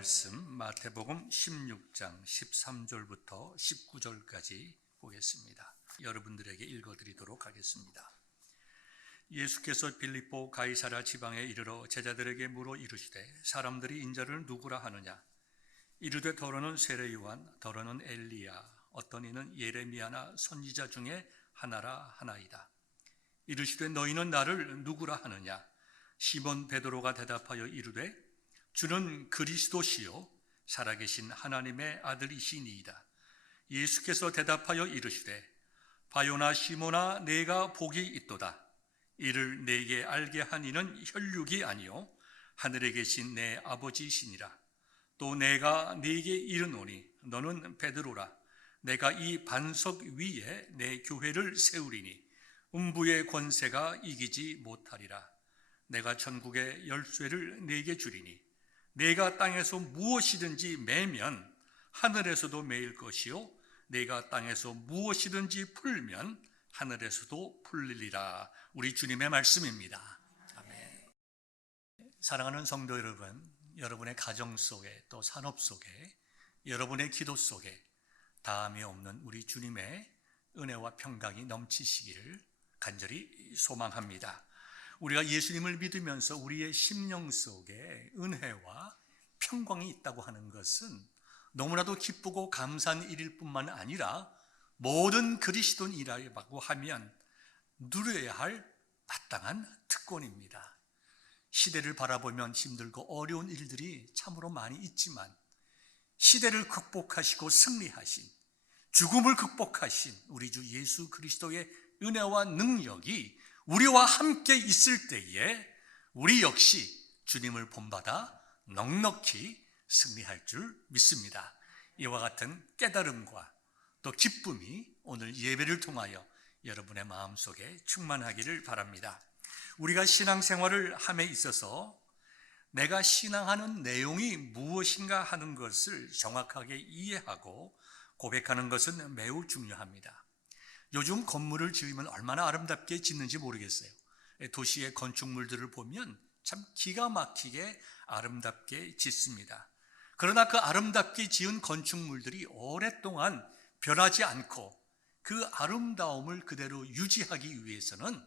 말씀 마태복음 16장 13절부터 19절까지 보겠습니다. 여러분들에게 읽어드리도록 하겠습니다. 예수께서 빌립보 가이사랴 지방에 이르러 제자들에게 물어 이르시되 사람들이 인자를 누구라 하느냐? 이르되 더러는 세례 요한, 더러는 엘리야, 어떤 이는 예레미야나 선지자 중에 하나라 하나이다. 이르시되 너희는 나를 누구라 하느냐? 시몬 베드로가 대답하여 이르되 주는 그리스도시요 살아계신 하나님의 아들이시니이다. 예수께서 대답하여 이르시되 바요나 시몬아, 내가 복이 있도다. 이를 내게 알게 한 이는 혈육이 아니요 하늘에 계신 내 아버지시니라. 또 내가 네게 이르노니 너는 베드로라. 내가 이 반석 위에 내 교회를 세우리니 음부의 권세가 이기지 못하리라. 내가 천국의 열쇠를 네게 주리니 내가 땅에서 무엇이든지 매면 하늘에서도 매일 것이요 내가 땅에서 무엇이든지 풀면 하늘에서도 풀리리라. 우리 주님의 말씀입니다. 아멘. 사랑하는 성도 여러분, 여러분의 가정 속에 또 산업 속에 여러분의 기도 속에 다함이 없는 우리 주님의 은혜와 평강이 넘치시기를 간절히 소망합니다. 우리가 예수님을 믿으면서 우리의 심령 속에 은혜와 평강이 있다고 하는 것은 너무나도 기쁘고 감사한 일일 뿐만 아니라 모든 그리스도인이라고 하면 누려야 할 마땅한 특권입니다. 시대를 바라보면 힘들고 어려운 일들이 참으로 많이 있지만 시대를 극복하시고 승리하신, 죽음을 극복하신 우리 주 예수 그리스도의 은혜와 능력이 우리와 함께 있을 때에 우리 역시 주님을 본받아 넉넉히 승리할 줄 믿습니다. 이와 같은 깨달음과 또 기쁨이 오늘 예배를 통하여 여러분의 마음속에 충만하기를 바랍니다. 우리가 신앙생활을 함에 있어서 내가 신앙하는 내용이 무엇인가 하는 것을 정확하게 이해하고 고백하는 것은 매우 중요합니다. 요즘 건물을 지으면 얼마나 아름답게 짓는지 모르겠어요. 도시의 건축물들을 보면 참 기가 막히게 아름답게 짓습니다. 그러나 그 아름답게 지은 건축물들이 오랫동안 변하지 않고 그 아름다움을 그대로 유지하기 위해서는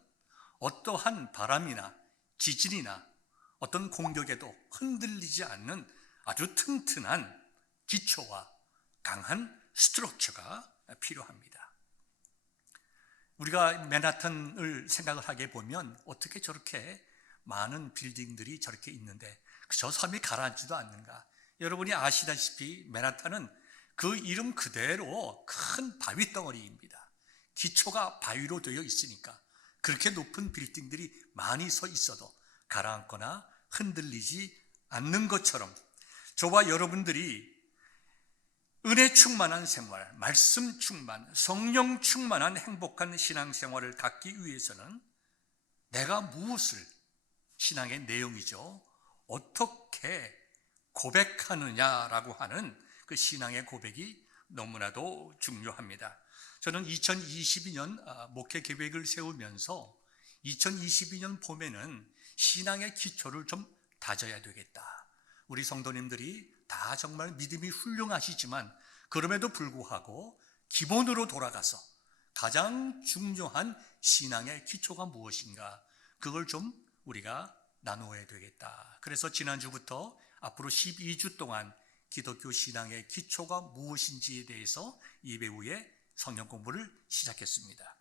어떠한 바람이나 지진이나 어떤 공격에도 흔들리지 않는 아주 튼튼한 기초와 강한 스트럭처가 필요합니다. 우리가 맨하탄을 생각을 하게 보면 어떻게 저렇게 많은 빌딩들이 저렇게 있는데 저 섬이 가라앉지도 않는가? 여러분이 아시다시피 맨하탄은 그 이름 그대로 큰 바위 덩어리입니다. 기초가 바위로 되어 있으니까 그렇게 높은 빌딩들이 많이 서 있어도 가라앉거나 흔들리지 않는 것처럼 저와 여러분들이 은혜 충만한 생활, 말씀 충만, 성령 충만한 행복한 신앙생활을 갖기 위해서는 내가 무엇을, 신앙의 내용이죠, 어떻게 고백하느냐라고 하는 그 신앙의 고백이 너무나도 중요합니다. 저는 2022년 목회 계획을 세우면서 2022년 봄에는 신앙의 기초를 좀 다져야 되겠다. 우리 성도님들이 다 정말 믿음이 훌륭하시지만 그럼에도 불구하고 기본으로 돌아가서 가장 중요한 신앙의 기초가 무엇인가, 그걸 좀 우리가 나누어야 되겠다. 그래서 지난주부터 앞으로 12주 동안 기독교 신앙의 기초가 무엇인지에 대해서 예배 후에 성경 공부를 시작했습니다.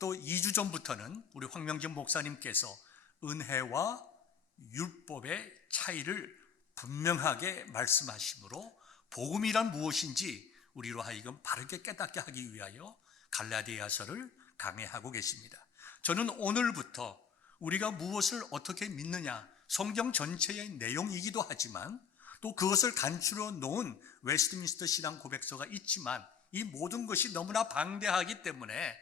또 2주 전부터는 우리 황명진 목사님께서 은혜와 율법의 차이를 분명하게 말씀하시므로 복음이란 무엇인지 우리로 하여금 바르게 깨닫게 하기 위하여 갈라디아서를 강해하고 계십니다. 저는 오늘부터 우리가 무엇을 어떻게 믿느냐, 성경 전체의 내용이기도 하지만 또 그것을 간추려 놓은 웨스트민스터 신앙 고백서가 있지만 이 모든 것이 너무나 방대하기 때문에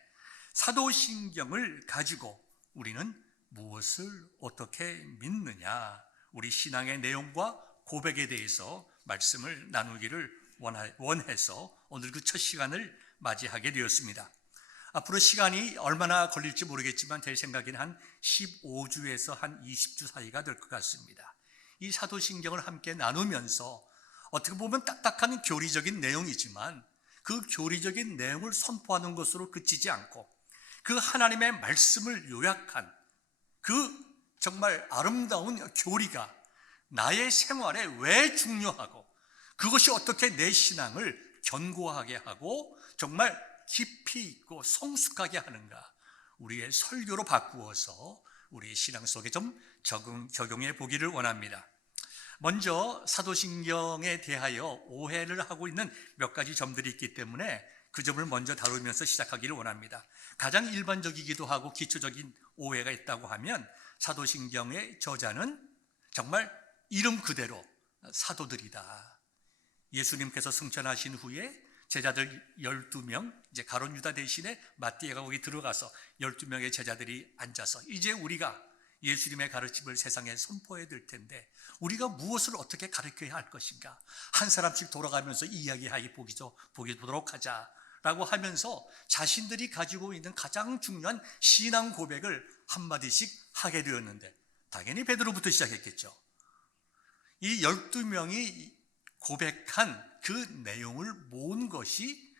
사도신경을 가지고 우리는 무엇을 어떻게 믿느냐, 우리 신앙의 내용과 고백에 대해서 말씀을 나누기를 원해서 오늘 그 첫 시간을 맞이하게 되었습니다. 앞으로 시간이 얼마나 걸릴지 모르겠지만 제 생각에는 한 15주에서 한 20주 사이가 될 것 같습니다. 이 사도신경을 함께 나누면서 어떻게 보면 딱딱한 교리적인 내용이지만 그 교리적인 내용을 선포하는 것으로 그치지 않고 그 하나님의 말씀을 요약한 그 정말 아름다운 교리가 나의 생활에 왜 중요하고 그것이 어떻게 내 신앙을 견고하게 하고 정말 깊이 있고 성숙하게 하는가, 우리의 설교로 바꾸어서 우리의 신앙 속에 좀 적용해 보기를 원합니다. 먼저 사도신경에 대하여 오해를 하고 있는 몇 가지 점들이 있기 때문에 그 점을 먼저 다루면서 시작하기를 원합니다. 가장 일반적이기도 하고 기초적인 오해가 있다고 하면 사도신경의 저자는 정말 이름 그대로 사도들이다. 예수님께서 승천하신 후에 제자들 12명, 이제 가룟 유다 대신에 마띠아가 거기 들어가서 12명의 제자들이 앉아서 이제 우리가 예수님의 가르침을 세상에 선포해야 될 텐데 우리가 무엇을 어떻게 가르쳐야 할 것인가, 한 사람씩 돌아가면서 이야기하기 보도록 하자라고 하면서 자신들이 가지고 있는 가장 중요한 신앙 고백을 한마디씩 하게 되었는데 당연히 베드로부터 시작했겠죠. 이 12명이 고백한 그 내용을 모은 것이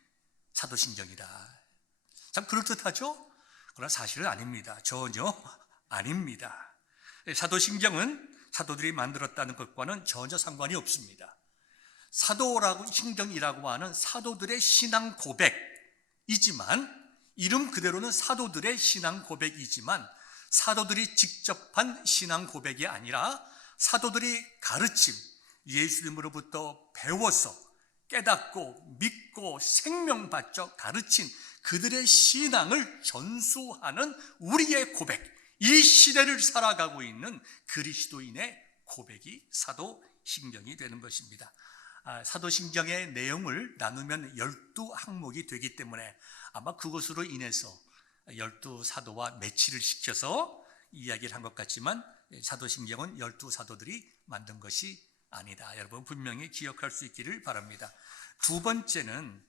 사도신경이다. 참 그럴듯하죠? 그러나 사실은 아닙니다. 전혀 아닙니다. 사도신경은 사도들이 만들었다는 것과는 전혀 상관이 없습니다. 사도라고 신경이라고 하는 사도들의 신앙 고백이지만, 이름 그대로는 사도들의 신앙 고백이지만 사도들이 직접 한 신앙 고백이 아니라 사도들이 가르침, 예수님으로부터 배워서 깨닫고 믿고 생명받쳐 가르친 그들의 신앙을 전수하는 우리의 고백, 이 시대를 살아가고 있는 그리스도인의 고백이 사도신경이 되는 것입니다. 사도신경의 내용을 나누면 12항목이 되기 때문에 아마 그것으로 인해서 12사도와 매치를 시켜서 이야기를 한 것 같지만 사도신경은 12사도들이 만든 것이 아니다. 여러분 분명히 기억할 수 있기를 바랍니다. 두 번째는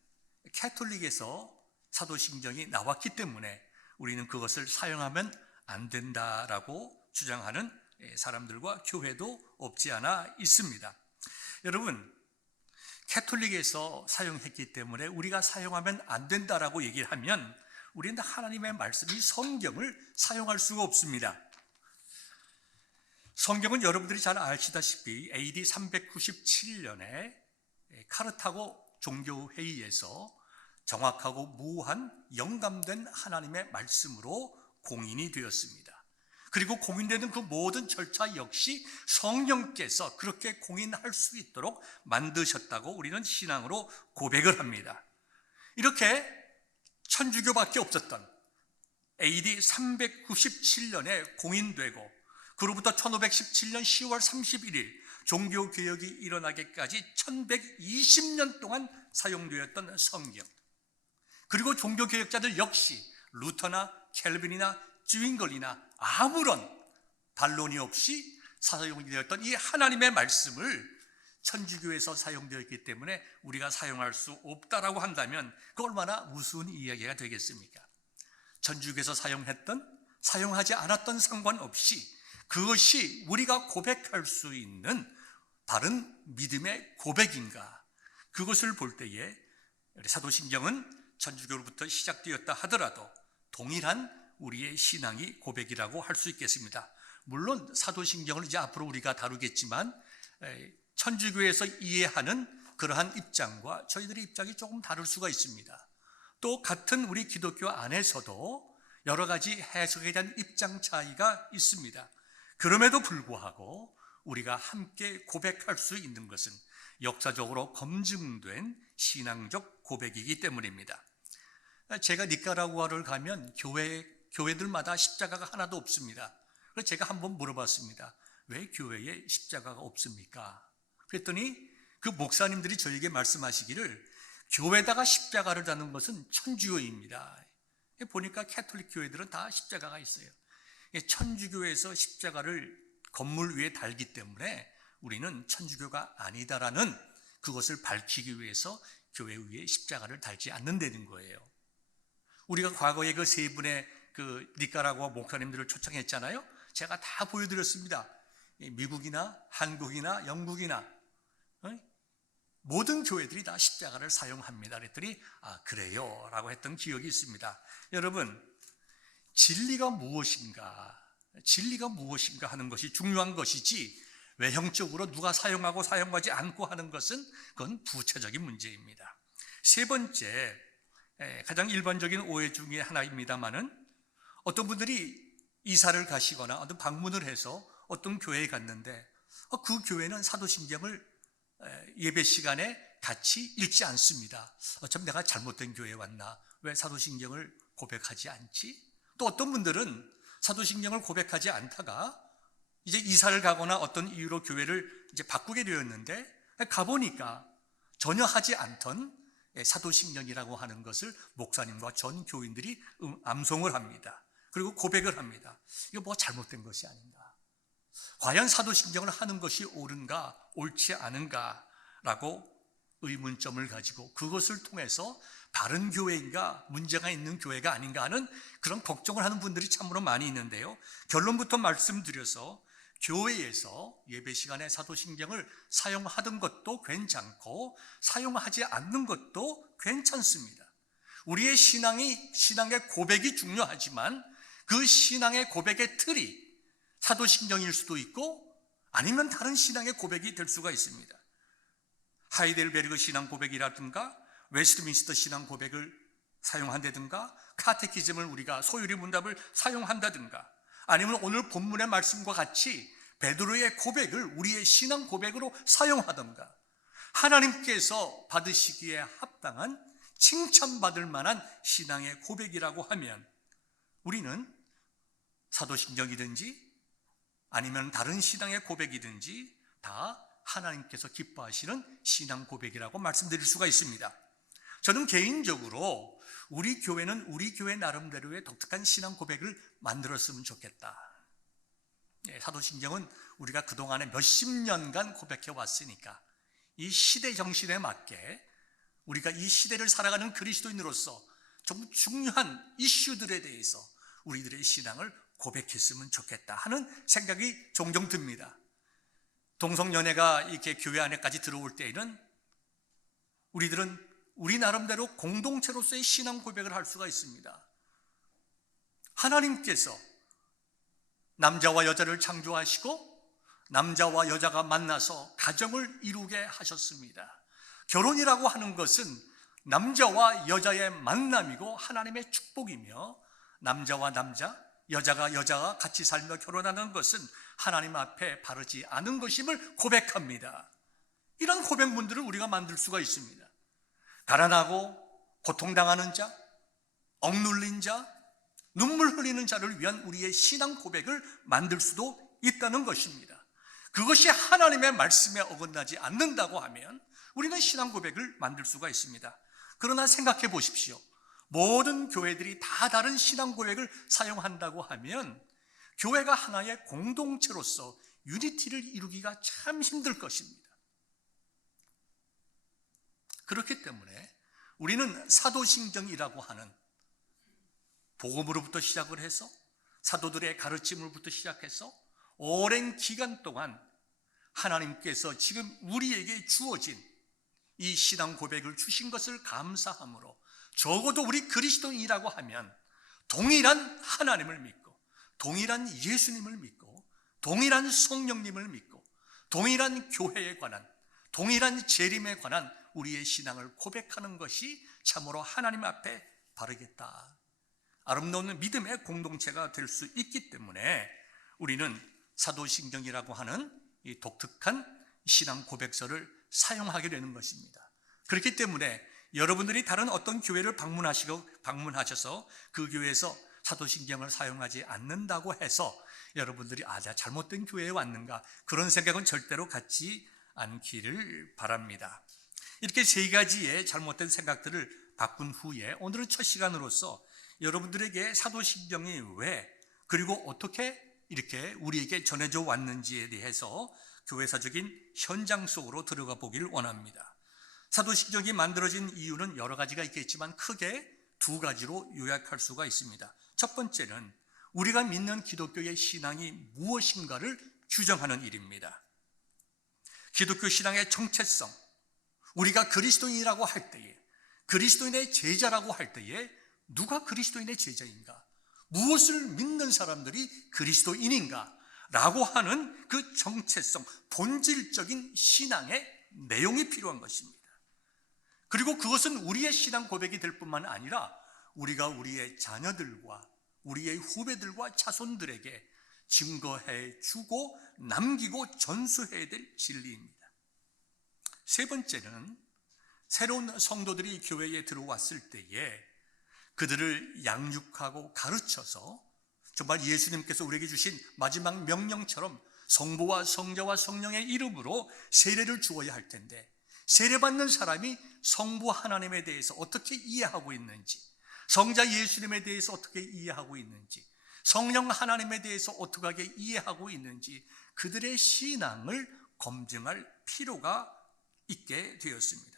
캐톨릭에서 사도신경이 나왔기 때문에 우리는 그것을 사용하면 안 된다라고 주장하는 사람들과 교회도 없지 않아 있습니다. 여러분, 캐톨릭에서 사용했기 때문에 우리가 사용하면 안 된다라고 얘기를 하면 우리는 하나님의 말씀이 성경을 사용할 수가 없습니다. 성경은 여러분들이 잘 아시다시피 AD 397년에 카르타고 종교회의에서 정확하고 무한 영감된 하나님의 말씀으로 공인이 되었습니다. 그리고 공인되는 그 모든 절차 역시 성령께서 그렇게 공인할 수 있도록 만드셨다고 우리는 신앙으로 고백을 합니다. 이렇게 천주교밖에 없었던 AD 397년에 공인되고 그로부터 1517년 10월 31일 종교개혁이 일어나기까지 1120년 동안 사용되었던 성경, 그리고 종교개혁자들 역시 루터나 켈빈이나 쥐윙걸이나 아무런 반론이 없이 사용되었던 이 하나님의 말씀을 천주교에서 사용되었기 때문에 우리가 사용할 수 없다라고 한다면 그 얼마나 우스운 이야기가 되겠습니까? 천주교에서 사용하지 않았던 상관없이 그것이 우리가 고백할 수 있는 바른 믿음의 고백인가, 그것을 볼 때에 사도신경은 천주교로부터 시작되었다 하더라도 동일한 우리의 신앙이 고백이라고 할 수 있겠습니다. 물론 사도신경을 이제 앞으로 우리가 다루겠지만 천주교에서 이해하는 그러한 입장과 저희들의 입장이 조금 다를 수가 있습니다. 또 같은 우리 기독교 안에서도 여러 가지 해석에 대한 입장 차이가 있습니다. 그럼에도 불구하고 우리가 함께 고백할 수 있는 것은 역사적으로 검증된 신앙적 고백이기 때문입니다. 제가 니카라구아를 가면 교회들마다 십자가가 하나도 없습니다. 그래서 제가 한번 물어봤습니다. 왜 교회에 십자가가 없습니까? 그랬더니 그 목사님들이 저에게 말씀하시기를 교회에다가 십자가를 다는 것은 천주교입니다. 보니까 캐톨릭 교회들은 다 십자가가 있어요. 천주교에서 십자가를 건물 위에 달기 때문에 우리는 천주교가 아니다라는 그것을 밝히기 위해서 교회 위에 십자가를 달지 않는다는 거예요. 우리가 과거에 그 세 분의 그 니카라구아 목사님들을 초청했잖아요. 제가 다 보여드렸습니다. 미국이나 한국이나 영국이나 모든 교회들이 다 십자가를 사용합니다. 그랬더니 그래요 라고 했던 기억이 있습니다. 여러분, 진리가 무엇인가 하는 것이 중요한 것이지 외형적으로 누가 사용하고 사용하지 않고 하는 것은 그건 부차적인 문제입니다. 세 번째, 가장 일반적인 오해 중에 하나입니다만은 어떤 분들이 이사를 가시거나 어떤 방문을 해서 어떤 교회에 갔는데 그 교회는 사도신경을 예배 시간에 같이 읽지 않습니다. 어쩜 내가 잘못된 교회에 왔나? 왜 사도신경을 고백하지 않지? 또 어떤 분들은 사도신경을 고백하지 않다가 이제 이사를 가거나 어떤 이유로 교회를 이제 바꾸게 되었는데 가보니까 전혀 하지 않던 사도신경이라고 하는 것을 목사님과 전 교인들이 암송을 합니다. 그리고 고백을 합니다. 이거 뭐 잘못된 것이 아닌가? 과연 사도신경을 하는 것이 옳은가, 옳지 않은가라고 의문점을 가지고 그것을 통해서 바른 교회인가, 문제가 있는 교회가 아닌가 하는 그런 걱정을 하는 분들이 참으로 많이 있는데요. 결론부터 말씀드려서 교회에서 예배 시간에 사도신경을 사용하던 것도 괜찮고 사용하지 않는 것도 괜찮습니다. 우리의 신앙의 고백이 중요하지만 그 신앙의 고백의 틀이 사도신경일 수도 있고 아니면 다른 신앙의 고백이 될 수가 있습니다. 하이델베르그 신앙 고백이라든가 웨스트민스터 신앙 고백을 사용한다든가 카테키즘을 우리가 소유리 문답을 사용한다든가 아니면 오늘 본문의 말씀과 같이 베드로의 고백을 우리의 신앙 고백으로 사용하던가 하나님께서 받으시기에 합당한 칭찬받을 만한 신앙의 고백이라고 하면 우리는 사도신경이든지 아니면 다른 신앙의 고백이든지 다 하나님께서 기뻐하시는 신앙 고백이라고 말씀드릴 수가 있습니다. 저는 개인적으로 우리 교회는 우리 교회 나름대로의 독특한 신앙 고백을 만들었으면 좋겠다. 사도신경은 우리가 그동안에 몇십 년간 고백해 왔으니까 이 시대 정신에 맞게 우리가 이 시대를 살아가는 그리스도인으로서 좀 중요한 이슈들에 대해서 우리들의 신앙을 고백했으면 좋겠다 하는 생각이 종종 듭니다. 동성연애가 이렇게 교회 안에까지 들어올 때에는 우리들은 우리 나름대로 공동체로서의 신앙 고백을 할 수가 있습니다. 하나님께서 남자와 여자를 창조하시고 남자와 여자가 만나서 가정을 이루게 하셨습니다. 결혼이라고 하는 것은 남자와 여자의 만남이고 하나님의 축복이며 남자와 남자, 여자가 여자와 같이 살며 결혼하는 것은 하나님 앞에 바르지 않은 것임을 고백합니다. 이런 고백문들을 우리가 만들 수가 있습니다. 가난하고 고통당하는 자, 억눌린 자, 눈물 흘리는 자를 위한 우리의 신앙 고백을 만들 수도 있다는 것입니다. 그것이 하나님의 말씀에 어긋나지 않는다고 하면 우리는 신앙 고백을 만들 수가 있습니다. 그러나 생각해 보십시오. 모든 교회들이 다 다른 신앙 고백을 사용한다고 하면 교회가 하나의 공동체로서 유니티를 이루기가 참 힘들 것입니다. 그렇기 때문에 우리는 사도신경이라고 하는 복음으로부터 시작을 해서 사도들의 가르침으로부터 시작해서 오랜 기간 동안 하나님께서 지금 우리에게 주어진 이 신앙 고백을 주신 것을 감사함으로 적어도 우리 그리스도인이라고 하면 동일한 하나님을 믿고 동일한 예수님을 믿고 동일한 성령님을 믿고 동일한 교회에 관한 동일한 재림에 관한 우리의 신앙을 고백하는 것이 참으로 하나님 앞에 바르겠다. 아름다운 믿음의 공동체가 될 수 있기 때문에 우리는 사도신경이라고 하는 이 독특한 신앙 고백서를 사용하게 되는 것입니다. 그렇기 때문에 여러분들이 다른 어떤 교회를 방문하셔서 그 교회에서 사도신경을 사용하지 않는다고 해서 여러분들이 내가 잘못된 교회에 왔는가 그런 생각은 절대로 갖지 않기를 바랍니다. 이렇게 세 가지의 잘못된 생각들을 바꾼 후에 오늘은 첫 시간으로서 여러분들에게 사도신경이 왜 그리고 어떻게 이렇게 우리에게 전해져 왔는지에 대해서 교회사적인 현장 속으로 들어가 보기를 원합니다. 사도신경이 만들어진 이유는 여러 가지가 있겠지만 크게 두 가지로 요약할 수가 있습니다. 첫 번째는 우리가 믿는 기독교의 신앙이 무엇인가를 규정하는 일입니다. 기독교 신앙의 정체성, 우리가 그리스도인이라고 할 때에, 그리스도인의 제자라고 할 때에 누가 그리스도인의 제자인가? 무엇을 믿는 사람들이 그리스도인인가? 라고 하는 그 정체성, 본질적인 신앙의 내용이 필요한 것입니다. 그리고 그것은 우리의 신앙 고백이 될 뿐만 아니라 우리가 우리의 자녀들과 우리의 후배들과 자손들에게 증거해 주고 남기고 전수해야 될 진리입니다. 세 번째는 새로운 성도들이 교회에 들어왔을 때에 그들을 양육하고 가르쳐서 정말 예수님께서 우리에게 주신 마지막 명령처럼 성부와 성자와 성령의 이름으로 세례를 주어야 할 텐데, 세례받는 사람이 성부 하나님에 대해서 어떻게 이해하고 있는지, 성자 예수님에 대해서 어떻게 이해하고 있는지, 성령 하나님에 대해서 어떻게 이해하고 있는지 그들의 신앙을 검증할 필요가 있게 되었습니다.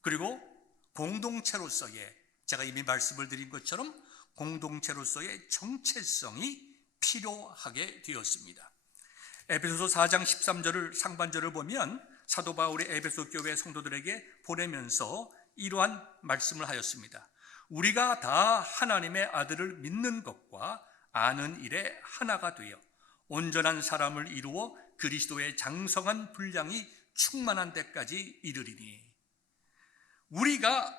그리고 공동체로서의, 제가 이미 말씀을 드린 것처럼 공동체로서의 정체성이 필요하게 되었습니다. 에베소서 4장 13절을 상반절을 보면 사도 바울이 에베소 교회 성도들에게 보내면서 이러한 말씀을 하였습니다. 우리가 다 하나님의 아들을 믿는 것과 아는 일에 하나가 되어 온전한 사람을 이루어 그리스도의 장성한 분량이 충만한 데까지 이르리니, 우리가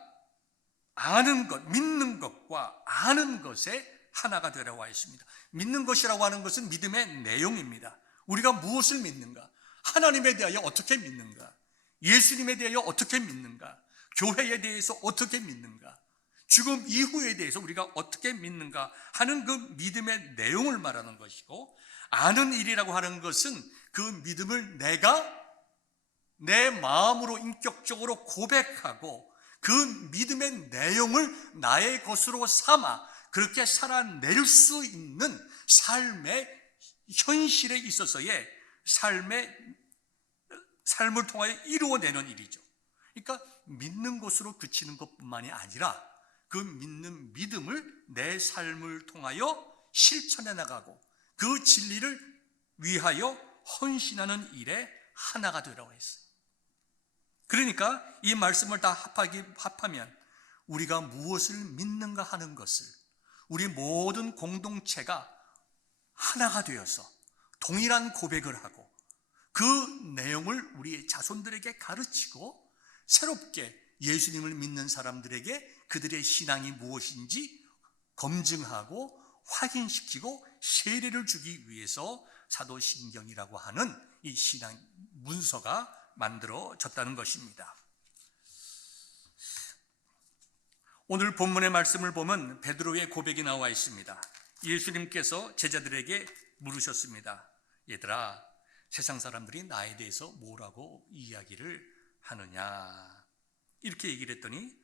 아는 것, 믿는 것과 아는 것에 하나가 되라고 하였습니다. 믿는 것이라고 하는 것은 믿음의 내용입니다. 우리가 무엇을 믿는가? 하나님에 대하여 어떻게 믿는가? 예수님에 대하여 어떻게 믿는가? 교회에 대해서 어떻게 믿는가? 죽음 이후에 대해서 우리가 어떻게 믿는가 하는 그 믿음의 내용을 말하는 것이고, 아는 일이라고 하는 것은 그 믿음을 내가 내 마음으로 인격적으로 고백하고 그 믿음의 내용을 나의 것으로 삼아 그렇게 살아낼 수 있는 삶의 현실에 있어서의 삶을 통하여 이루어내는 일이죠. 그러니까 믿는 것으로 그치는 것뿐만이 아니라 그 믿는 믿음을 내 삶을 통하여 실천해 나가고 그 진리를 위하여 헌신하는 일에 하나가 되라고 했어요. 그러니까 이 말씀을 다 합하면 우리가 무엇을 믿는가 하는 것을 우리 모든 공동체가 하나가 되어서 동일한 고백을 하고 그 내용을 우리의 자손들에게 가르치고 새롭게 예수님을 믿는 사람들에게 그들의 신앙이 무엇인지 검증하고 확인시키고 세례를 주기 위해서 사도신경이라고 하는 이 신앙 문서가 만들어졌다는 것입니다. 오늘 본문의 말씀을 보면 베드로의 고백이 나와 있습니다. 예수님께서 제자들에게 물으셨습니다. 얘들아, 세상 사람들이 나에 대해서 뭐라고 이야기를 하느냐? 이렇게 얘기를 했더니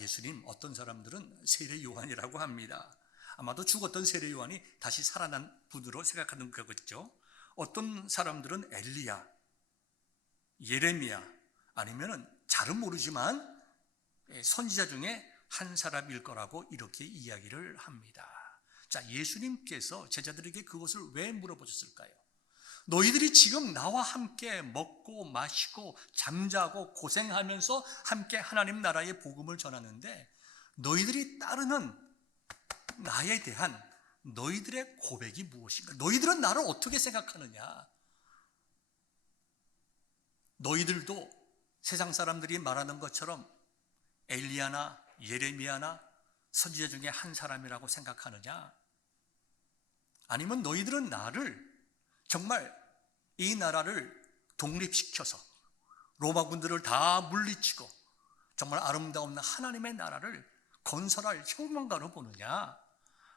예수님, 어떤 사람들은 세례 요한이라고 합니다. 아마도 죽었던 세례 요한이 다시 살아난 분으로 생각하는 거겠죠. 어떤 사람들은 엘리야, 예레미야, 아니면은 잘은 모르지만 선지자 중에 한 사람일 거라고 이렇게 이야기를 합니다. 자, 예수님께서 제자들에게 그것을 왜 물어보셨을까요? 너희들이 지금 나와 함께 먹고 마시고 잠자고 고생하면서 함께 하나님 나라의 복음을 전하는데 너희들이 따르는 나에 대한 너희들의 고백이 무엇인가? 너희들은 나를 어떻게 생각하느냐? 너희들도 세상 사람들이 말하는 것처럼 엘리야나 예레미야나 선지자 중에 한 사람이라고 생각하느냐? 아니면 너희들은 나를 정말 이 나라를 독립시켜서 로마군들을 다 물리치고 정말 아름다운 하나님의 나라를 건설할 혁명가로 보느냐?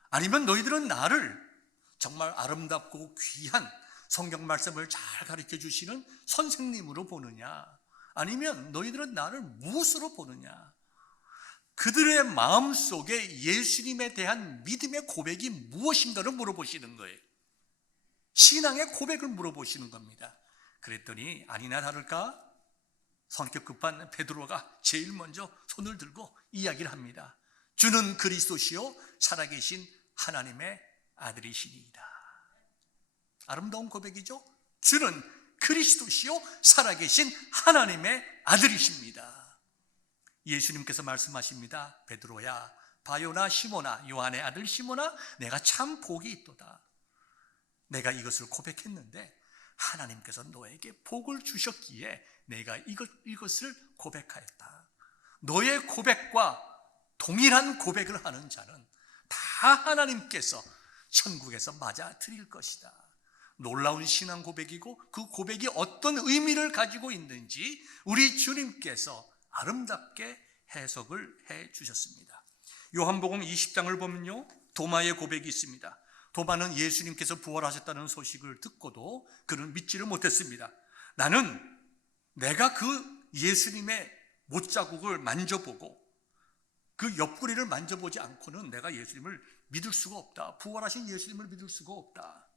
아니면 너희들은 나를 정말 아름답고 귀한 성경 말씀을 잘 가르쳐 주시는 선생님으로 보느냐? 아니면 너희들은 나를 무엇으로 보느냐? 그들의 마음속에 예수님에 대한 믿음의 고백이 무엇인가를 물어보시는 거예요. 신앙의 고백을 물어보시는 겁니다. 그랬더니 아니나 다를까 성격 급한 베드로가 제일 먼저 손을 들고 이야기를 합니다. 주는 그리스도시요 살아계신 하나님의 아들이시니이다. 아름다운 고백이죠. 주는 그리스도시요 살아계신 하나님의 아들이십니다. 예수님께서 말씀하십니다. 베드로야, 바요나 시모나, 요한의 아들 시모나, 내가 참 복이 있도다. 내가 이것을 고백했는데 하나님께서 너에게 복을 주셨기에 내가 이것을 고백하였다. 너의 고백과 동일한 고백을 하는 자는 다 하나님께서 천국에서 맞아 드릴 것이다. 놀라운 신앙 고백이고 그 고백이 어떤 의미를 가지고 있는지 우리 주님께서 아름답게 해석을 해 주셨습니다. 요한복음 20장을 보면요, 도마의 고백이 있습니다. 도마는 예수님께서 부활하셨다는 소식을 듣고도 그는 믿지를 못했습니다. 나는 내가 그 예수님의 못자국을 만져보고 그 옆구리를 만져보지 않고는 내가 예수님을 믿을 수가 없다. 부활하신 예수님을 믿을 수가 없다.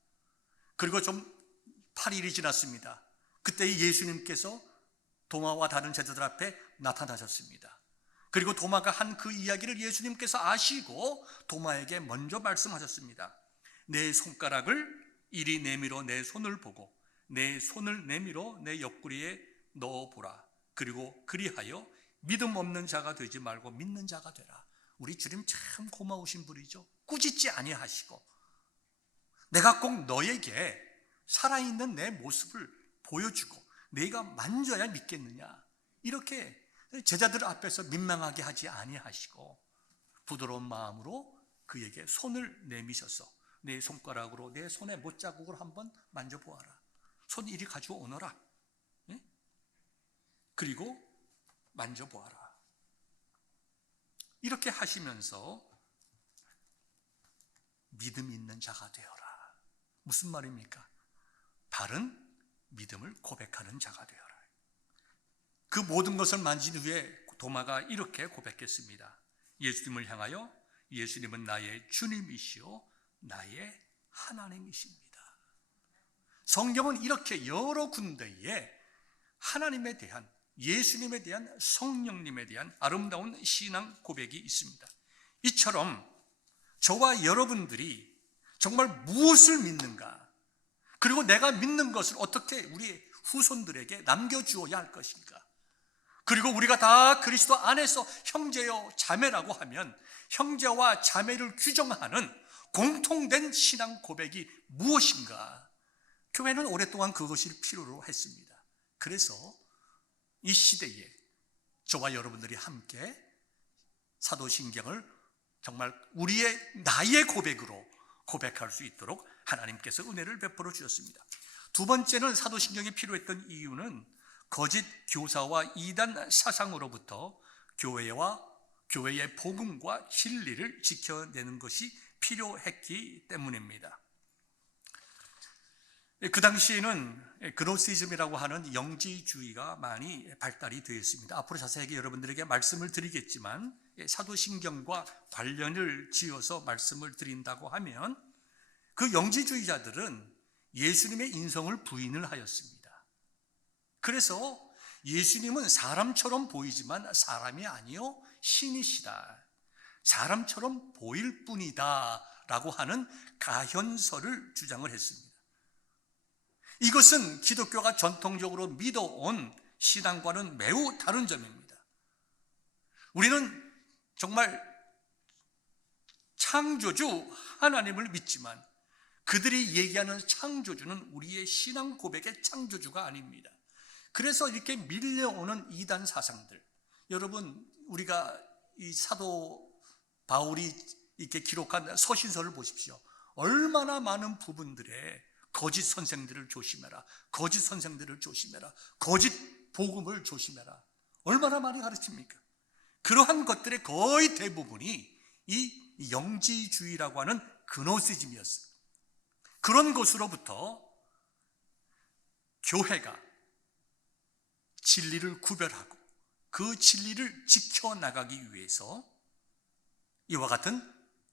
그리고 좀 8일이 지났습니다. 그때 예수님께서 도마와 다른 제자들 앞에 나타나셨습니다. 그리고 도마가 한 그 이야기를 예수님께서 아시고 도마에게 먼저 말씀하셨습니다. 내 손가락을 이리 내밀어 내 손을 보고 내 손을 내밀어 내 옆구리에 넣어보라. 그리고 그리하여 믿음 없는 자가 되지 말고 믿는 자가 되라. 우리 주님 참 고마우신 분이죠. 꾸짖지 아니하시고 내가 꼭 너에게 살아있는 내 모습을 보여주고 내가 만져야 믿겠느냐, 이렇게 제자들 앞에서 민망하게 하지 아니하시고 부드러운 마음으로 그에게 손을 내미셔서 내 손가락으로 내 손의 못자국을 한번 만져보아라. 손 이리 가지고 오너라. 그리고 만져보아라. 이렇게 하시면서 믿음 있는 자가 되어라. 무슨 말입니까? 바른 믿음을 고백하는 자가 되어라. 그 모든 것을 만진 후에 도마가 이렇게 고백했습니다. 예수님을 향하여 예수님은 나의 주님이시오 나의 하나님이십니다. 성경은 이렇게 여러 군데에 하나님에 대한, 예수님에 대한, 성령님에 대한 아름다운 신앙 고백이 있습니다. 이처럼 저와 여러분들이 정말 무엇을 믿는가, 그리고 내가 믿는 것을 어떻게 우리 후손들에게 남겨주어야 할 것인가, 그리고 우리가 다 그리스도 안에서 형제요 자매라고 하면 형제와 자매를 규정하는 공통된 신앙 고백이 무엇인가, 교회는 오랫동안 그것을 필요로 했습니다. 그래서 이 시대에 저와 여러분들이 함께 사도신경을 정말 나의 고백으로 고백할 수 있도록 하나님께서 은혜를 베풀어 주셨습니다. 두 번째는 사도신경이 필요했던 이유는 거짓 교사와 이단 사상으로부터 교회의 복음과 진리를 지켜내는 것이 필요했기 때문입니다. 그 당시에는 그노시즘이라고 하는 영지주의가 많이 발달이 되어 있습니다. 앞으로 자세하게 여러분들에게 말씀을 드리겠지만 사도신경과 관련을 지어서 말씀을 드린다고 하면 그 영지주의자들은 예수님의 인성을 부인을 하였습니다. 그래서 예수님은 사람처럼 보이지만 사람이 아니요 신이시다, 사람처럼 보일 뿐이다 라고 하는 가현설을 주장을 했습니다. 이것은 기독교가 전통적으로 믿어온 신앙과는 매우 다른 점입니다. 우리는 정말 창조주 하나님을 믿지만 그들이 얘기하는 창조주는 우리의 신앙 고백의 창조주가 아닙니다. 그래서 이렇게 밀려오는 이단 사상들, 여러분 우리가 이 사도 바울이 이렇게 기록한 서신서를 보십시오. 얼마나 많은 부분들에 거짓 선생들을 조심해라, 거짓 선생들을 조심해라, 거짓 복음을 조심해라, 얼마나 많이 가르칩니까? 그러한 것들의 거의 대부분이 이 영지주의라고 하는 그노시즘이었어요. 그런 것으로부터 교회가 진리를 구별하고 그 진리를 지켜나가기 위해서 이와 같은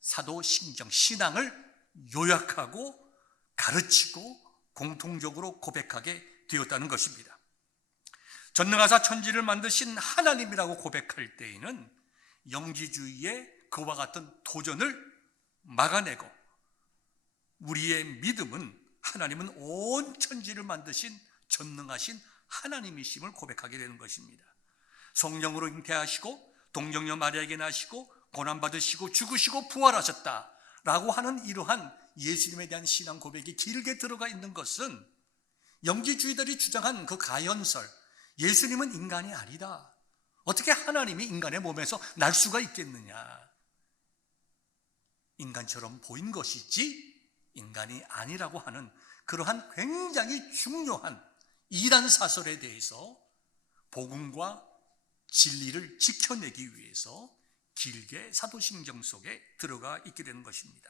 사도신경 신앙을 요약하고 가르치고 공통적으로 고백하게 되었다는 것입니다. 전능하사 천지를 만드신 하나님이라고 고백할 때에는 영지주의의 그와 같은 도전을 막아내고 우리의 믿음은 하나님은 온 천지를 만드신 전능하신 하나님이심을 고백하게 되는 것입니다. 성령으로 잉태하시고 동정녀 마리아에게 나시고 고난받으시고 죽으시고 부활하셨다라고 하는 이러한 예수님에 대한 신앙 고백이 길게 들어가 있는 것은 영지주의들이 주장한 그 가연설, 예수님은 인간이 아니다, 어떻게 하나님이 인간의 몸에서 날 수가 있겠느냐, 인간처럼 보인 것이지 인간이 아니라고 하는 그러한 굉장히 중요한 이단 사설에 대해서 복음과 진리를 지켜내기 위해서 길게 사도신경 속에 들어가 있게 되는 것입니다.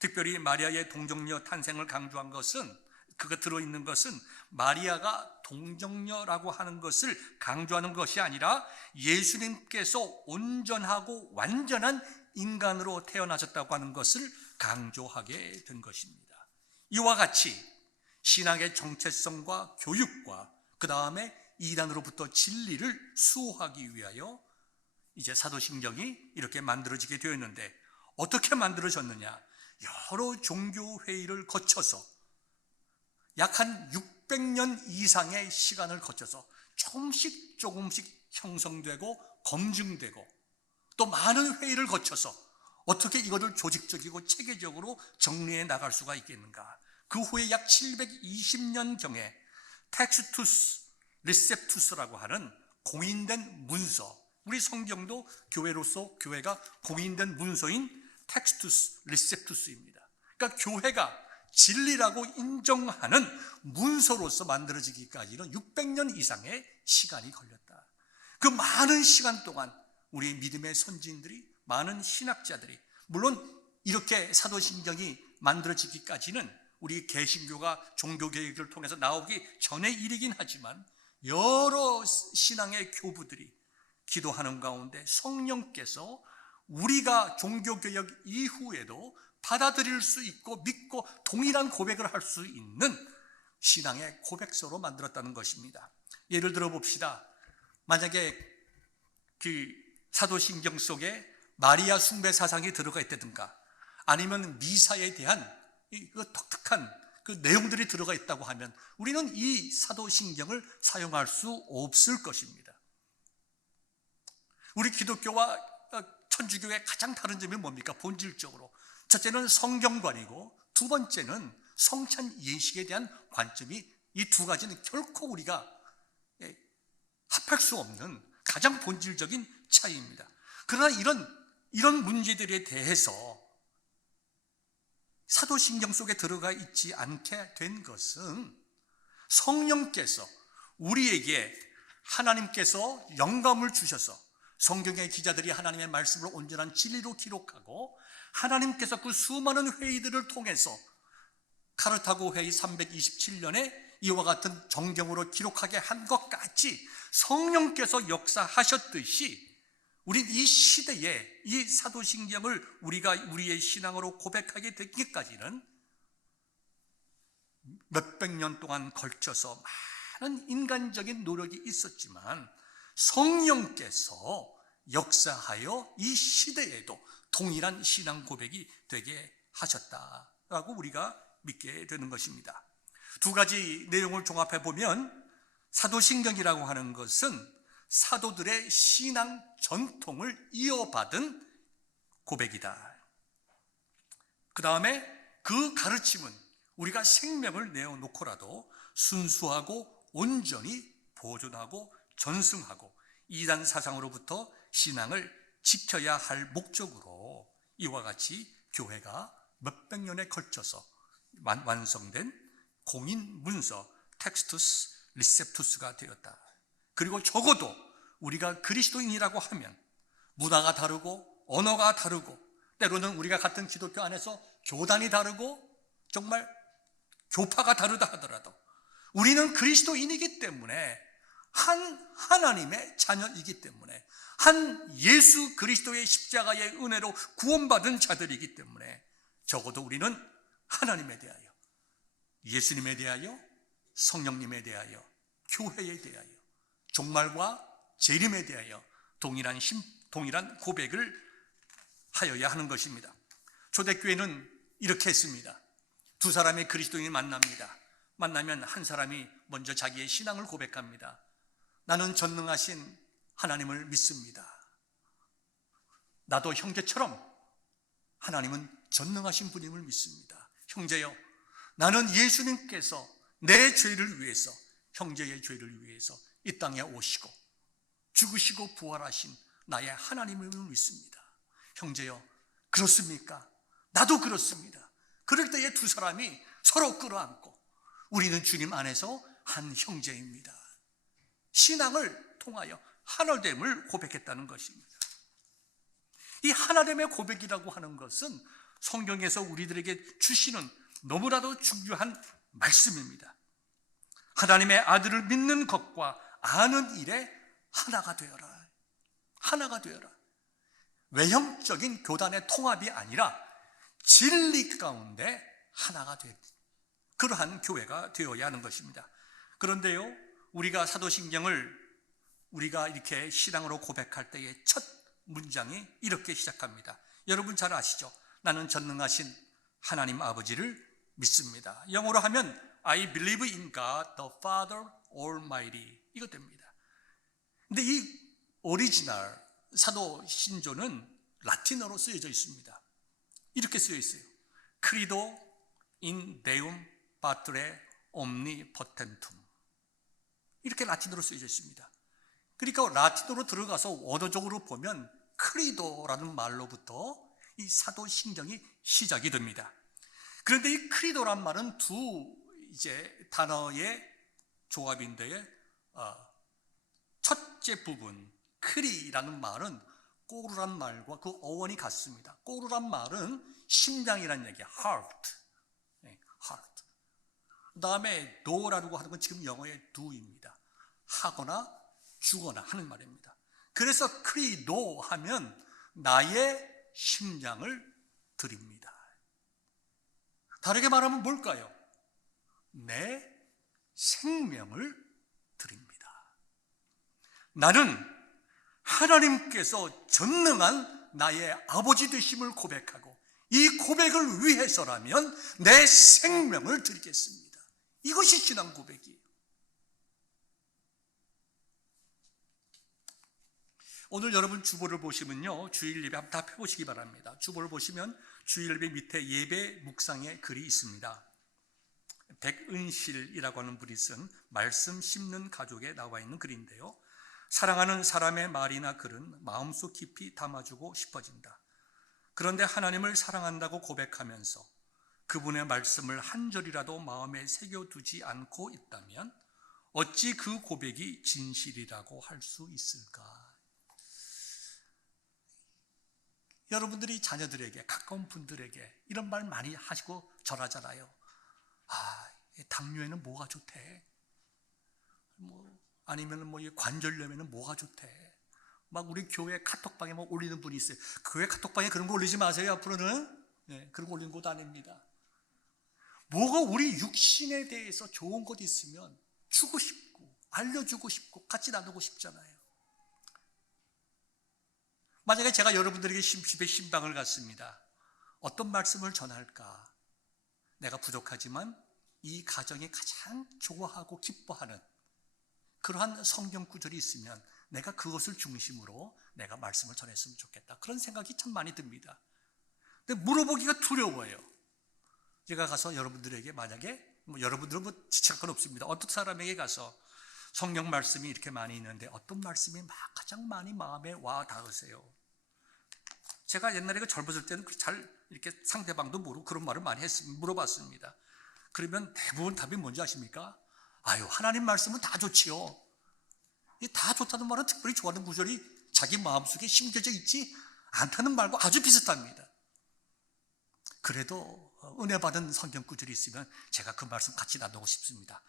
특별히 마리아의 동정녀 탄생을 강조한 것은, 그가 들어있는 것은 마리아가 동정녀라고 하는 것을 강조하는 것이 아니라 예수님께서 온전하고 완전한 인간으로 태어나셨다고 하는 것을 강조하게 된 것입니다. 이와 같이 신앙의 정체성과 교육과 그 다음에 이단으로부터 진리를 수호하기 위하여 이제 사도신경이 이렇게 만들어지게 되었는데, 어떻게 만들어졌느냐? 여러 종교회의를 거쳐서 약 한 600년 이상의 시간을 거쳐서 조금씩 형성되고 검증되고 또 많은 회의를 거쳐서 어떻게 이것을 조직적이고 체계적으로 정리해 나갈 수가 있겠는가? 그 후에 약 720년경에 텍스투스 리셉투스라고 하는 공인된 문서, 우리 성경도 교회로서 교회가 공인된 문서인 텍스투스 리셉투스입니다. 그러니까 교회가 진리라고 인정하는 문서로서 만들어지기까지는 600년 이상의 시간이 걸렸다. 그 많은 시간 동안 우리 믿음의 선진들이, 많은 신학자들이, 물론 이렇게 사도신경이 만들어지기까지는 우리 개신교가 종교개혁을 통해서 나오기 전의 일이긴 하지만 여러 신앙의 교부들이 기도하는 가운데 성령께서 우리가 종교개혁 이후에도 받아들일 수 있고 믿고 동일한 고백을 할 수 있는 신앙의 고백서로 만들었다는 것입니다. 예를 들어 봅시다. 만약에 그 사도신경 속에 마리아 숭배 사상이 들어가 있다든가 아니면 미사에 대한 그 독특한 그 내용들이 들어가 있다고 하면 우리는 이 사도신경을 사용할 수 없을 것입니다. 우리 기독교와 천주교의 가장 다른 점이 뭡니까? 본질적으로 첫째는 성경관이고 두 번째는 성찬 예식에 대한 관점이, 이 두 가지는 결코 우리가 합할 수 없는 가장 본질적인 차이입니다. 그러나 이런 문제들에 대해서 사도신경 속에 들어가 있지 않게 된 것은 성령께서 우리에게, 하나님께서 영감을 주셔서 성경의 기자들이 하나님의 말씀을 온전한 진리로 기록하고 하나님께서 그 수많은 회의들을 통해서 카르타고 회의 327년에 이와 같은 정경으로 기록하게 한 것 같이 성령께서 역사하셨듯이 우린 이 시대에 이 사도신경을 우리가 우리의 신앙으로 고백하게 되기까지는 몇백 년 동안 걸쳐서 많은 인간적인 노력이 있었지만 성령께서 역사하여 이 시대에도 동일한 신앙 고백이 되게 하셨다라고 우리가 믿게 되는 것입니다. 두 가지 내용을 종합해 보면 사도신경이라고 하는 것은 사도들의 신앙 전통을 이어받은 고백이다. 그 다음에 그 가르침은 우리가 생명을 내어놓고라도 순수하고 온전히 보존하고 전승하고 이단 사상으로부터 신앙을 지켜야 할 목적으로 이와 같이 교회가 몇백 년에 걸쳐서 완성된 공인 문서 텍스투스 리셉투스가 되었다. 그리고 적어도 우리가 그리스도인이라고 하면 문화가 다르고 언어가 다르고 때로는 우리가 같은 기독교 안에서 교단이 다르고 정말 교파가 다르다 하더라도 우리는 그리스도인이기 때문에 한 하나님의 자녀이기 때문에 한 예수 그리스도의 십자가의 은혜로 구원받은 자들이기 때문에 적어도 우리는 하나님에 대하여, 예수님에 대하여, 성령님에 대하여, 교회에 대하여, 종말과 재림에 대하여 동일한 고백을 하여야 하는 것입니다. 초대교회는 이렇게 했습니다. 두 사람의 그리스도인이 만납니다. 만나면 한 사람이 먼저 자기의 신앙을 고백합니다. 나는 전능하신 하나님을 믿습니다. 나도 형제처럼 하나님은 전능하신 분임을 믿습니다. 형제여, 나는 예수님께서 내 죄를 위해서, 형제의 죄를 위해서 이 땅에 오시고 죽으시고 부활하신 나의 하나님을 믿습니다. 형제여, 그렇습니까? 나도 그렇습니다. 그럴 때에 두 사람이 서로 끌어안고 우리는 주님 안에서 한 형제입니다. 신앙을 통하여 하나됨을 고백했다는 것입니다. 이 하나됨의 고백이라고 하는 것은 성경에서 우리들에게 주시는 너무나도 중요한 말씀입니다. 하나님의 아들을 믿는 것과 아는 일에 하나가 되어라. 하나가 되어라. 외형적인 교단의 통합이 아니라 진리 가운데 하나가 되, 그러한 교회가 되어야 하는 것입니다. 그런데요, 우리가 사도신경을 우리가 이렇게 신앙으로 고백할 때의 첫 문장이 이렇게 시작합니다. 여러분 잘 아시죠? 나는 전능하신 하나님 아버지를 믿습니다. 영어로 하면 I believe in God the Father Almighty, 이거 됩니다. 근데 이 오리지널 사도신조는 라틴어로 쓰여져 있습니다. 이렇게 쓰여 있어요. Credo in Deum Patre Omnipotentum, 이렇게 라틴어로 쓰여져 있습니다. 그러니까 라틴어로 들어가서 원어적으로 보면 크리도라는 말로부터 이 사도신경이 시작이 됩니다. 그런데 이 크리도란 말은 두 단어의 조합인데, 첫째 부분 크리라는 말은 꼬르란 말과 그 어원이 같습니다. 꼬르란 말은 심장이라는 얘기야, heart. heart. 그 다음에 do라고 하는 건 지금 영어의 do입니다. 하거나 주거나 하는 말입니다. 그래서 크리도 하면 나의 심장을 드립니다. 다르게 말하면 뭘까요? 내 생명을 드립니다. 나는 하나님께서 전능한 나의 아버지 되심을 고백하고 이 고백을 위해서라면 내 생명을 드리겠습니다. 이것이 신앙 고백이에요. 오늘 여러분 주보를 보시면요, 주일 예배 한번 다 펴보시기 바랍니다. 주보를 보시면 주일 예배 밑에 예배 묵상의 글이 있습니다. 백은실이라고 하는 분이 쓴 말씀 씹는 가족에 나와 있는 글인데요, 사랑하는 사람의 말이나 글은 마음속 깊이 담아주고 싶어진다. 그런데 하나님을 사랑한다고 고백하면서 그분의 말씀을 한 절이라도 마음에 새겨두지 않고 있다면 어찌 그 고백이 진실이라고 할 수 있을까? 여러분들이 자녀들에게, 가까운 분들에게 이런 말 많이 하시고 절하잖아요. 당뇨에는 뭐가 좋대? 아니면 관절염에는 뭐가 좋대? 막 우리 교회 카톡방에 올리는 분이 있어요. 교회 카톡방에 그런 거 올리지 마세요, 앞으로는. 그런 거 올리는 것도 아닙니다. 뭐가 우리 육신에 대해서 좋은 것 있으면 주고 싶고, 알려주고 싶고, 같이 나누고 싶잖아요. 만약에 제가 여러분들에게 집에 신방을 갔습니다. 어떤 말씀을 전할까? 내가 부족하지만 이 가정이 가장 좋아하고 기뻐하는 그러한 성경 구절이 있으면 내가 그것을 중심으로 내가 말씀을 전했으면 좋겠다. 그런 생각이 참 많이 듭니다. 근데 물어보기가 두려워요. 제가 가서 여러분들에게 만약에 여러분들은 지체할 건 없습니다. 어떤 사람에게 가서 성경 말씀이 이렇게 많이 있는데 어떤 말씀이 가장 많이 마음에 와 닿으세요? 제가 옛날에 젊었을 때는 잘 이렇게 상대방도 모르고 그런 말을 많이 물어봤습니다. 그러면 대부분 답이 뭔지 아십니까? 하나님 말씀은 다 좋지요. 이 다 좋다는 말은 특별히 좋아하는 구절이 자기 마음속에 심겨져 있지 않다는 말과 아주 비슷합니다. 그래도 은혜 받은 성경 구절이 있으면 제가 그 말씀 같이 나누고 싶습니다.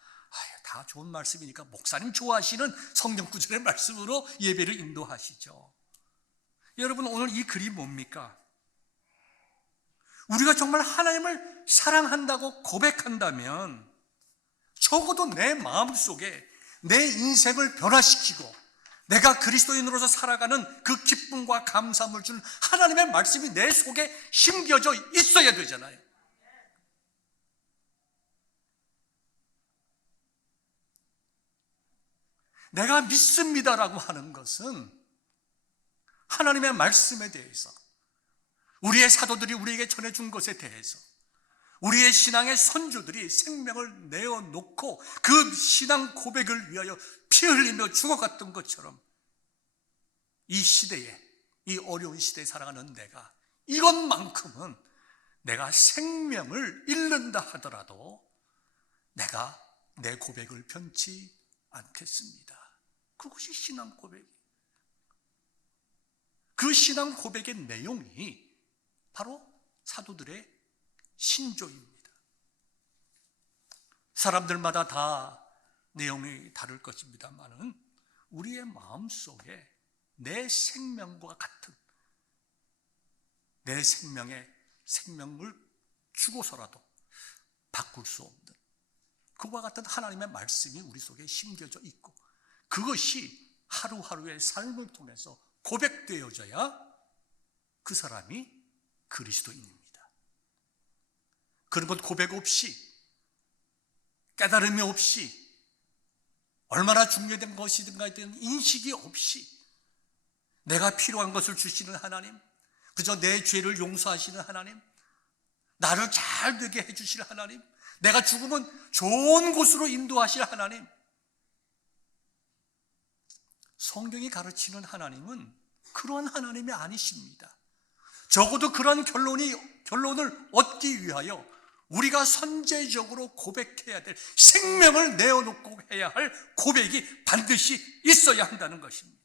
다 좋은 말씀이니까 목사님 좋아하시는 성경 구절의 말씀으로 예배를 인도하시죠. 여러분, 오늘 이 글이 뭡니까? 우리가 정말 하나님을 사랑한다고 고백한다면 적어도 내 마음속에 내 인생을 변화시키고 내가 그리스도인으로서 살아가는 그 기쁨과 감사함을 준 하나님의 말씀이 내 속에 심겨져 있어야 되잖아요. 내가 믿습니다라고 하는 것은 하나님의 말씀에 대해서, 우리의 사도들이 우리에게 전해준 것에 대해서, 우리의 신앙의 선조들이 생명을 내어놓고 그 신앙 고백을 위하여 피 흘리며 죽어갔던 것처럼 이 시대에, 이 어려운 시대에 살아가는 내가 이것만큼은 내가 생명을 잃는다 하더라도 내가 내 고백을 변치 않겠습니다. 그것이 신앙 고백이에요. 그 신앙 고백의 내용이 바로 사도들의 신조입니다. 사람들마다 다 내용이 다를 것입니다만은 우리의 마음속에 내 생명과 같은, 내 생명을 주고서라도 바꿀 수 없는 그와 같은 하나님의 말씀이 우리 속에 심겨져 있고, 그것이 하루하루의 삶을 통해서 고백되어져야 그 사람이 그리스도인입니다. 그런 것 고백 없이, 깨달음이 없이, 얼마나 중요된 것이든가에 대한 인식이 없이, 내가 필요한 것을 주시는 하나님, 그저 내 죄를 용서하시는 하나님, 나를 잘 되게 해주실 하나님, 내가 죽으면 좋은 곳으로 인도하실 하나님, 성경이 가르치는 하나님은 그러한 하나님이 아니십니다. 적어도 그런 결론을 얻기 위하여 우리가 선제적으로 고백해야 될, 생명을 내어놓고 해야 할 고백이 반드시 있어야 한다는 것입니다.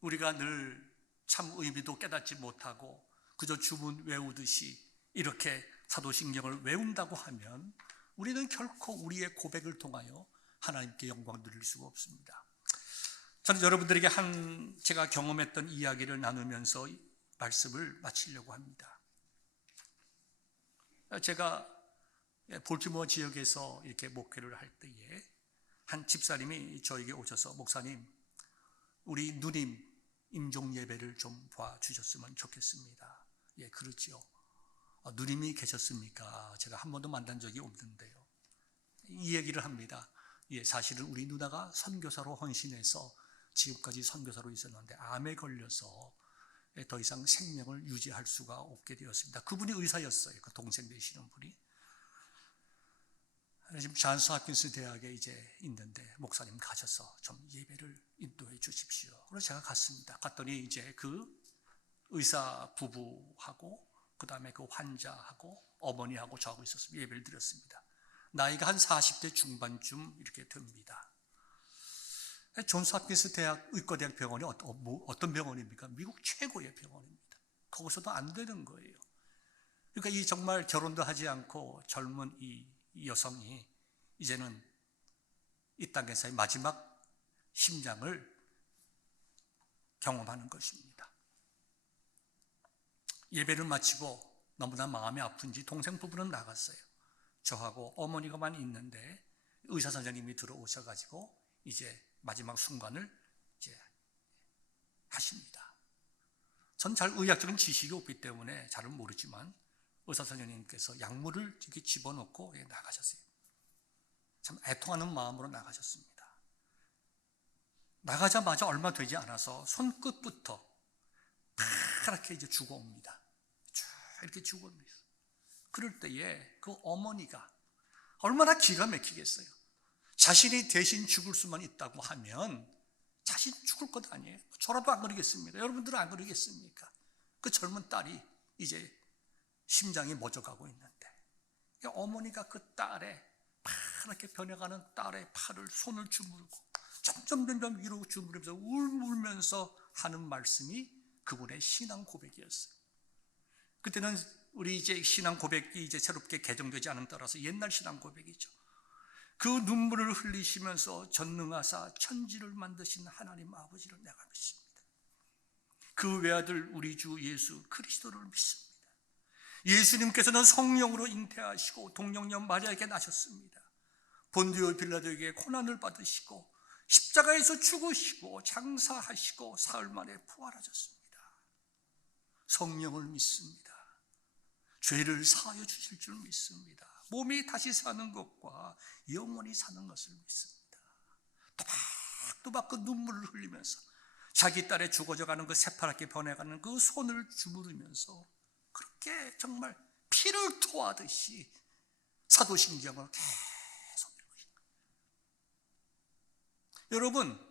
우리가 늘 참 의미도 깨닫지 못하고 그저 주문 외우듯이 이렇게 사도신경을 외운다고 하면 우리는 결코 우리의 고백을 통하여 하나님께 영광 드릴 수가 없습니다. 저는 여러분들에게 제가 경험했던 이야기를 나누면서 말씀을 마치려고 합니다. 제가 볼티모어 지역에서 이렇게 목회를 할 때에 한 집사님이 저에게 오셔서, 목사님, 우리 누님 임종 예배를 좀 봐주셨으면 좋겠습니다. 예, 그렇지요. 누님이 계셨습니까? 제가 한 번도 만난 적이 없는데요. 이 얘기를 합니다. 예, 사실은 우리 누나가 선교사로 헌신해서 지금까지 선교사로 있었는데 암에 걸려서 더 이상 생명을 유지할 수가 없게 되었습니다. 그분이 의사였어요. 그 동생 되시는 분이. 지금 존스 홉킨스 대학에 이제 있는데, 목사님 가셔서 좀 예배를 인도해 주십시오. 그래서 제가 갔습니다. 갔더니 이제 그 의사 부부하고 그 다음에 그 환자하고 어머니하고 저하고 있었습니다. 예배를 드렸습니다. 나이가 한 40대 중반쯤 이렇게 됩니다. 존스 홉킨스 대학 의과대학 병원이 어떤 병원입니까? 미국 최고의 병원입니다. 거기서도 안 되는 거예요. 그러니까 이 정말 결혼도 하지 않고 젊은 이 여성이 이제는 이 땅에서의 마지막 심장을 경험하는 것입니다. 예배를 마치고 너무나 마음이 아픈지 동생 부부는 나갔어요. 저하고 어머니가만 있는데 의사 선생님이 들어오셔가지고 이제 마지막 순간을 이제 하십니다. 전 잘 의학적인 지식이 없기 때문에 잘은 모르지만 의사 선생님께서 약물을 이렇게 집어넣고 나가셨어요. 참 애통하는 마음으로 나가셨습니다. 나가자마자 얼마 되지 않아서 손끝부터 파랗게 이제 죽어옵니다. 쭉 이렇게 죽어옵니다. 그럴 때에 그 어머니가 얼마나 기가 막히겠어요. 자신이 대신 죽을 수만 있다고 하면 자신 죽을 것 아니에요. 저라도 안 그러겠습니까? 여러분들은 안 그러겠습니까? 그 젊은 딸이 이제 심장이 멎어가고 있는데 어머니가 그 딸의 파랗게 변해가는 딸의 팔을, 손을 주물고 점점 위로 주무르면서 울면서 하는 말씀이 그분의 신앙 고백이었어요. 그때는 우리 이제 신앙 고백이 이제 새롭게 개정되지 않은 따라서 옛날 신앙 고백이죠. 그 눈물을 흘리시면서 전능하사 천지를 만드신 하나님 아버지를 내가 믿습니다. 그 외아들 우리 주 예수 그리스도를 믿습니다. 예수님께서는 성령으로 잉태하시고 동정녀 마리아에게 나셨습니다. 본디오 빌라도에게 고난을 받으시고 십자가에서 죽으시고 장사하시고 사흘 만에 부활하셨습니다. 성령을 믿습니다. 죄를 사하여 주실 줄 믿습니다. 몸이 다시 사는 것과 영원히 사는 것을 믿습니다. 또박또박 그 눈물을 흘리면서 자기 딸의 죽어져가는 그 새파랗게 변해가는 그 손을 주무르면서 그렇게 정말 피를 토하듯이 사도신경을 계속 읽으신 거예요. 여러분,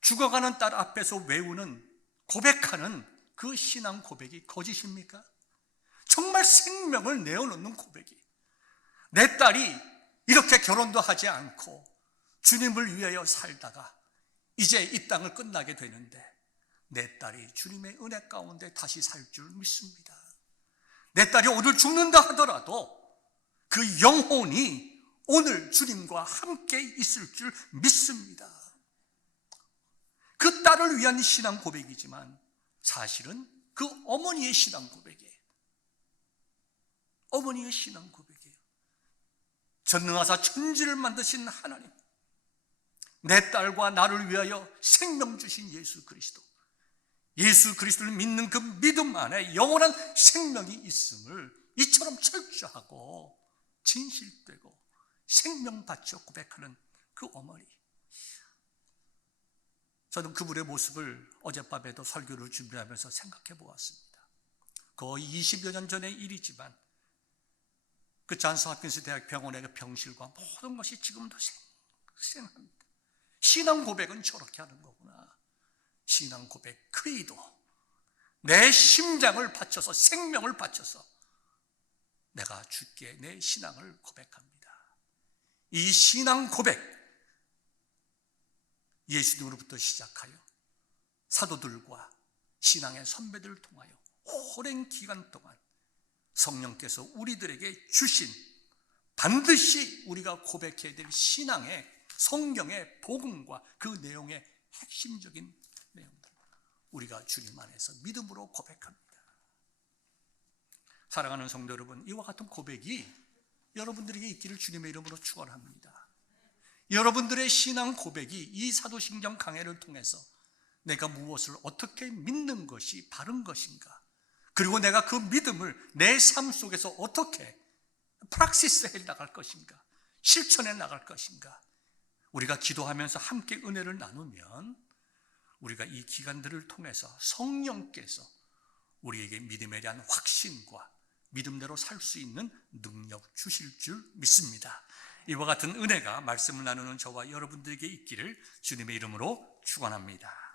죽어가는 딸 앞에서 외우는 고백하는 그 신앙 고백이 거짓입니까? 정말 생명을 내어놓는 고백이, 내 딸이 이렇게 결혼도 하지 않고 주님을 위하여 살다가 이제 이 땅을 끝나게 되는데 내 딸이 주님의 은혜 가운데 다시 살 줄 믿습니다. 내 딸이 오늘 죽는다 하더라도 그 영혼이 오늘 주님과 함께 있을 줄 믿습니다. 그 딸을 위한 신앙 고백이지만 사실은 그 어머니의 신앙 고백이에요. 어머니의 신앙 고백이에요. 전능하사 천지를 만드신 하나님, 내 딸과 나를 위하여 생명 주신 예수 그리스도, 예수 그리스도를 믿는 그 믿음 안에 영원한 생명이 있음을 이처럼 철저하고 진실되고 생명 바쳐 고백하는 그 어머니, 저는 그분의 모습을 어젯밤에도 설교를 준비하면서 생각해 보았습니다. 거의 20여 년 전의 일이지만 그 존스 홉킨스 대학 병원의 그 병실과 모든 것이 지금도 생생합니다. 신앙 고백은 저렇게 하는 거구나. 신앙 고백, 크리도, 내 심장을 바쳐서, 생명을 바쳐서 내가 주께 내 신앙을 고백합니다. 이 신앙 고백, 예수님으로부터 시작하여 사도들과 신앙의 선배들을 통하여 오랜 기간 동안 성령께서 우리들에게 주신, 반드시 우리가 고백해야 될 신앙의, 성경의 복음과 그 내용의 핵심적인 내용들, 우리가 주님 안에서 믿음으로 고백합니다. 사랑하는 성도 여러분, 이와 같은 고백이 여러분들에게 있기를 주님의 이름으로 축원합니다. 여러분들의 신앙 고백이 이 사도신경 강해를 통해서 내가 무엇을 어떻게 믿는 것이 바른 것인가, 그리고 내가 그 믿음을 내 삶 속에서 어떻게 프락시스해 나갈 것인가, 실천해 나갈 것인가, 우리가 기도하면서 함께 은혜를 나누면 우리가 이 기간들을 통해서 성령께서 우리에게 믿음에 대한 확신과 믿음대로 살 수 있는 능력 주실 줄 믿습니다. 이와 같은 은혜가 말씀을 나누는 저와 여러분들에게 있기를 주님의 이름으로 축원합니다.